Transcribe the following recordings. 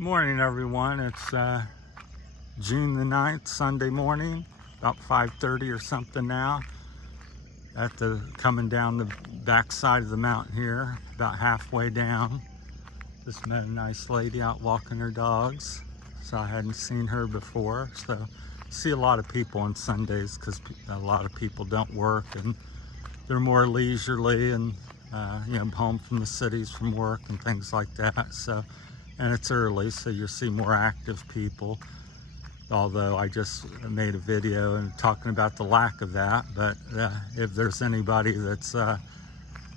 Morning, everyone. It's June the 9th, Sunday morning, about 5:30 or something now. Coming down the back side of the mountain here, about halfway down. Just met a nice lady out walking her dogs, so I hadn't seen her before. So I see a lot of people on Sundays because a lot of people don't work and they're more leisurely and home from the cities from work and things like that. And it's early, so you'll see more active people. Although I just made a video and talking about the lack of that. But if there's anybody that's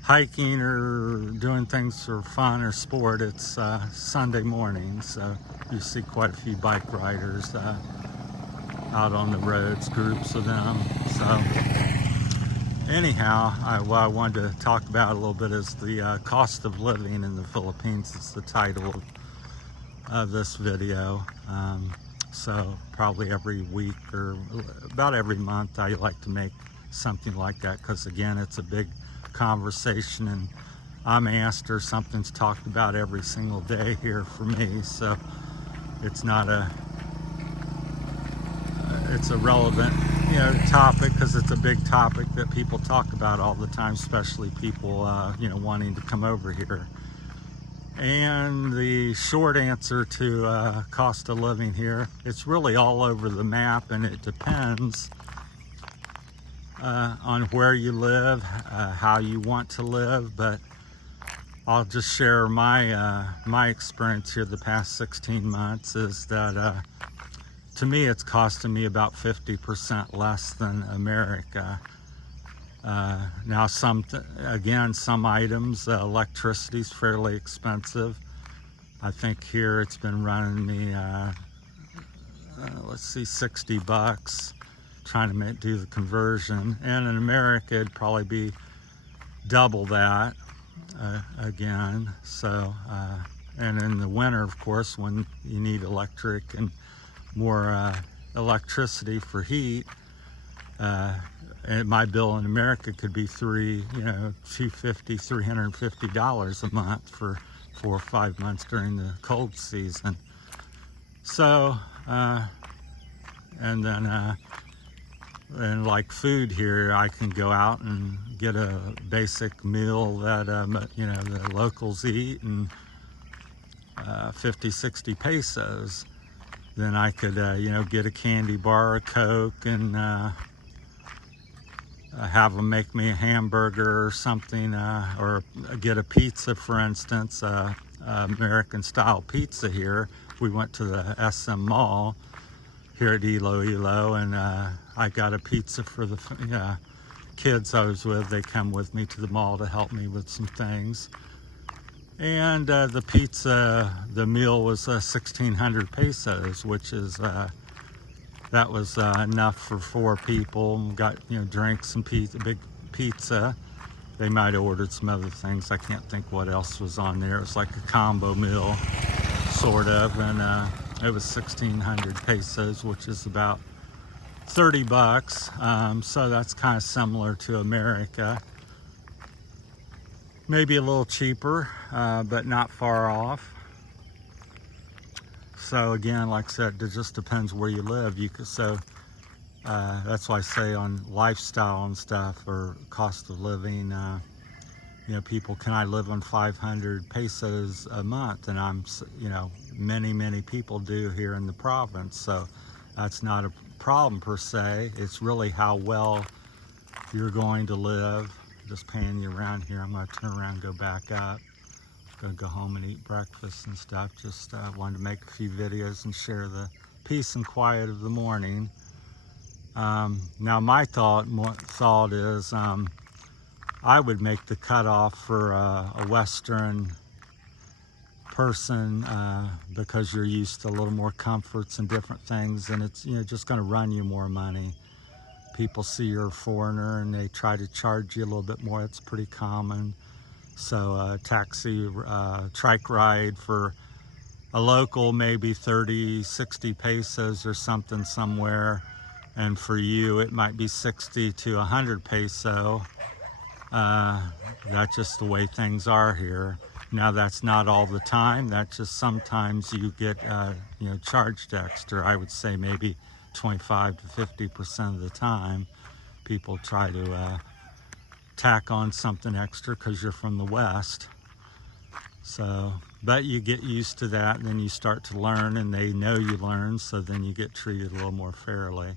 hiking or doing things for fun or sport, it's Sunday morning. So you see quite a few bike riders out on the roads, groups of them. So anyhow, what I wanted to talk about a little bit is the cost of living in the Philippines. It's the title of this video. So probably every week or about every month I like to make something like that, because again, it's a big conversation and I'm asked or something's talked about every single day here for me. So it's not it's a relevant topic, because it's a big topic that people talk about all the time, especially people wanting to come over here. And the short answer to cost of living here, it's really all over the map, and it depends on where you live, how you want to live. But I'll just share my experience here the past 16 months is that to me it's costing me about 50% less than America. Now some items, electricity is fairly expensive. I think here it's been running me, let's see, 60 bucks, trying to do the conversion. And in America, it'd probably be double that again. So, and in the winter, of course, when you need electric and more electricity for heat, and my bill in America could be $250, $350 a month for 4 or 5 months during the cold season. So, and then, and like food here, I can go out and get a basic meal that, the locals eat, and 50, 60 pesos. Then I could, get a candy bar, a Coke, and have them make me a hamburger or something, or get a pizza, for instance, American style pizza here. We went to the SM Mall here at Iloilo, and I got a pizza for the kids I was with. They come with me to the mall to help me with some things. And the pizza, the meal was 1,600 pesos, which is that was enough for 4 people. Got drinks and pizza, big pizza. They might have ordered some other things. I can't think what else was on there. It was like a combo meal, sort of, and it was 1,600 pesos, which is about 30 bucks. So that's kind of similar to America. Maybe a little cheaper, but not far off. So again, like I said, it just depends where you live. That's why I say on lifestyle and stuff, or cost of living, people, can I live on 500 pesos a month? And many people do here in the province. So that's not a problem per se. It's really how well you're going to live. Just panning you around here. I'm going to turn around and go back up. Gonna go home and eat breakfast and stuff. Just wanted to make a few videos and share the peace and quiet of the morning. Now my thought is I would make the cutoff for a Western person, because you're used to a little more comforts and different things, and it's just going to run you more money. People see you're a foreigner and they try to charge you a little bit more. It's pretty common. So taxi, trike ride for a local, maybe 30, 60 pesos or something somewhere. And for you, it might be 60 to 100 peso. That's just the way things are here. Now that's not all the time. That's just sometimes you get charged extra. I would say maybe 25 to 50% of the time people try to tack on something extra because you're from the West. So, but you get used to that, and then you start to learn, and they know you learn, so then you get treated a little more fairly.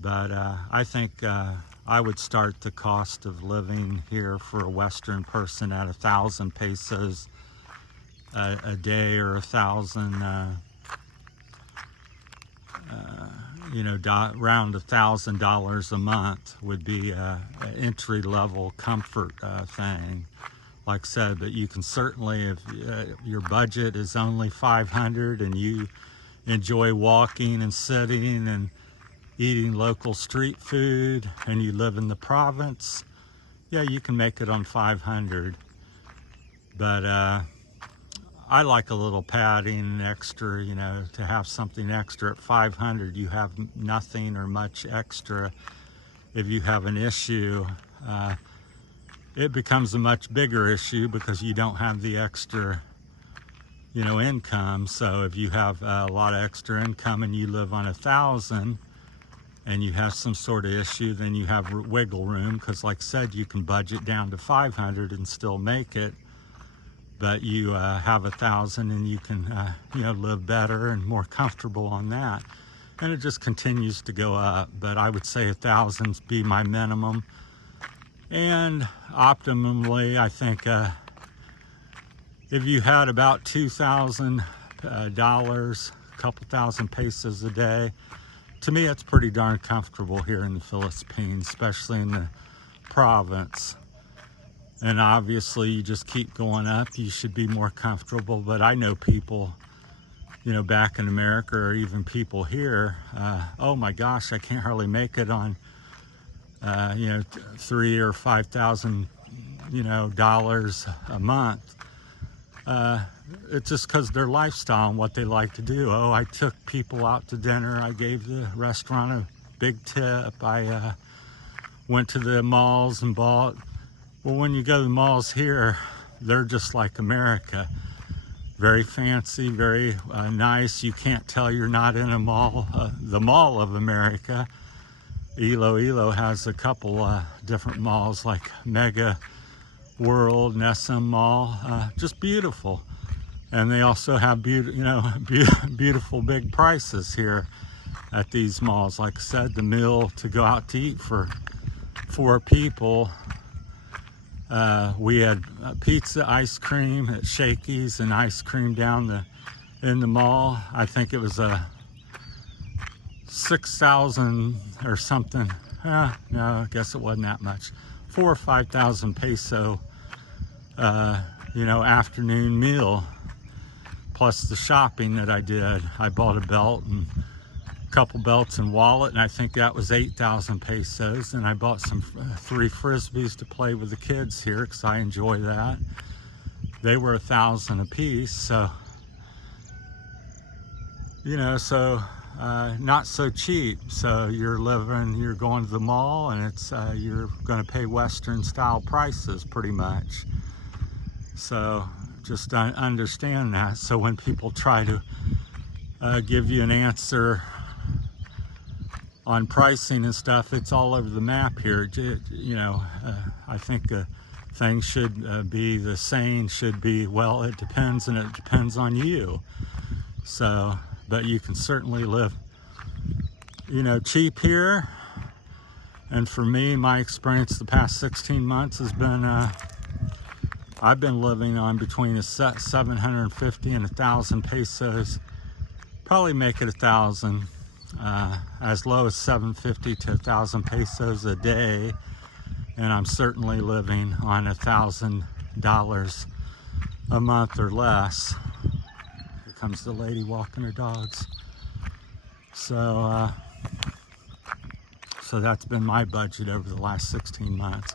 But I think I would start the cost of living here for a Western person at 1,000 pesos a day, or 1,000, around $1,000 a month would be an entry-level comfort thing. Like I said, but you can certainly, if your budget is only 500 and you enjoy walking and sitting and eating local street food, and you live in the province, yeah, you can make it on 500. But I like a little padding extra, to have something extra. At 500, you have nothing or much extra. If you have an issue, it becomes a much bigger issue because you don't have the extra, income. So if you have a lot of extra income and you live on 1,000 and you have some sort of issue, then you have wiggle room, because like I said, you can budget down to 500 and still make it. But you have 1,000 and you can, live better and more comfortable on that. And it just continues to go up. But I would say 1,000 be my minimum. And optimally, I think if you had about $2,000, a couple thousand pesos a day, to me, it's pretty darn comfortable here in the Philippines, especially in the province. And obviously, you just keep going up, you should be more comfortable. But I know people, back in America, or even people here, oh my gosh, I can't hardly make it on, $3,000 or $5,000, dollars a month. It's just because their lifestyle and what they like to do. Oh, I took people out to dinner. I gave the restaurant a big tip. I went to the malls and bought. Well, when you go to the malls here, they're just like America. Very fancy, very nice. You can't tell you're not in a mall, the Mall of America. Iloilo has a couple different malls like Mega World and SM Mall, just beautiful. And they also have beautiful big prices here at these malls. Like I said, the meal to go out to eat for 4 people, we had pizza, ice cream at Shakey's, and ice cream down in the mall. I think it was a 6,000 or something. No, I guess it wasn't that much. 4,000 or 5,000 peso, afternoon meal, plus the shopping that I did. I bought a belt and a couple belts and wallet, and I think that was 8,000 pesos. And I bought 3 frisbees to play with the kids here, because I enjoy that. They were 1,000 a piece, so not so cheap. So you're going to the mall, and it's you're going to pay Western style prices pretty much. So just understand that. So when people try to give you an answer on pricing and stuff, it's all over the map here. I think things should be, the saying should be, well, it depends, and it depends on you. So, but you can certainly live, cheap here. And for me, my experience the past 16 months has been, I've been living on between 750 and 1,000 pesos. Probably make it 1,000, as low as 750 to 1,000 pesos a day. And I'm certainly living on $1,000 a month or less. Here comes the lady walking her dogs. So that's been my budget over the last 16 months.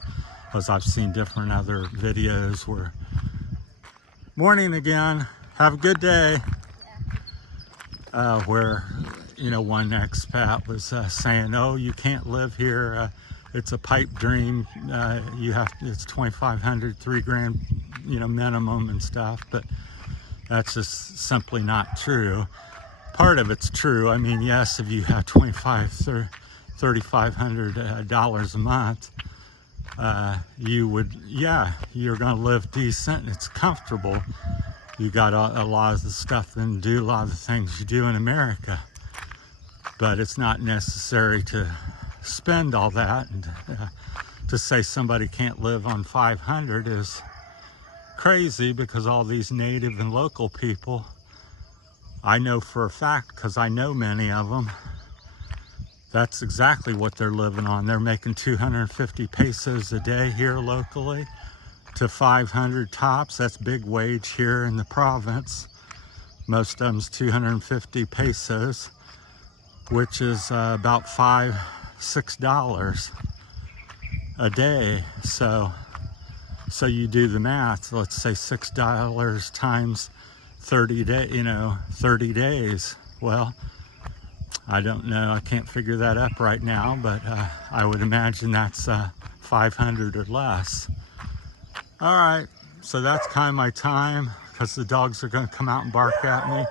As I've seen different other videos where, morning again, have a good day, where, one expat was saying, oh, you can't live here, it's a pipe dream, it's $2,500, $3,000 minimum and stuff, but that's just simply not true. Part of it's true. I mean, yes, if you have $3,500 a month, you're going to live decent. It's comfortable. You got a lot of the stuff and do a lot of the things you do in America, but it's not necessary to spend all that. And to say somebody can't live on 500 is crazy, because all these native and local people, I know for a fact, because I know many of them, that's exactly what they're living on. They're making 250 pesos a day here locally to 500 tops. That's big wage here in the province. Most of them's 250 pesos, which is about $5-6 a day. So you do the math. Let's say $6 times 30 days. Well, I don't know. I can't figure that up right now, but I would imagine that's 500 or less. All right, so that's kind of my time, because the dogs are going to come out and bark at me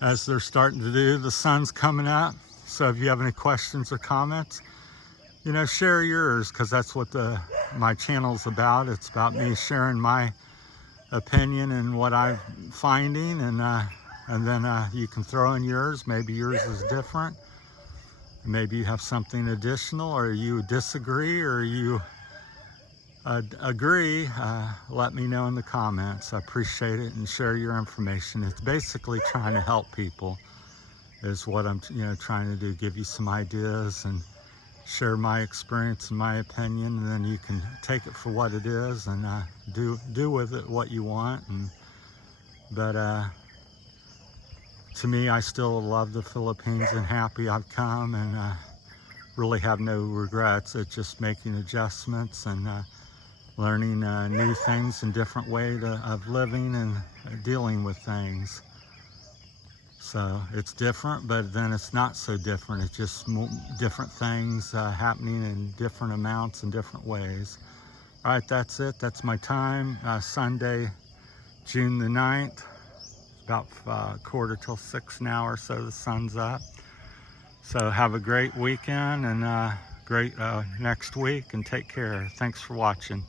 as they're starting to do. The sun's coming up, so if you have any questions or comments, share yours, because that's what my channel's about. It's about me sharing my opinion and what I'm finding, and then you can throw in yours. Maybe yours is different. Maybe you have something additional, or you disagree, or you agree. Let me know in the comments. I appreciate it, and share your information. It's basically trying to help people is what I'm trying to do. Give you some ideas and share my experience and my opinion, and then you can take it for what it is and do with it what you want. But to me, I still love the Philippines and happy I've come, and really have no regrets. It's just making adjustments and learning new things and different ways of living and dealing with things. So it's different, but then it's not so different. It's just different things happening in different amounts and different ways. All right, that's it. That's my time. Sunday, June the 9th, about 5:45 now or so. The sun's up. So have a great weekend and great next week, and take care. Thanks for watching.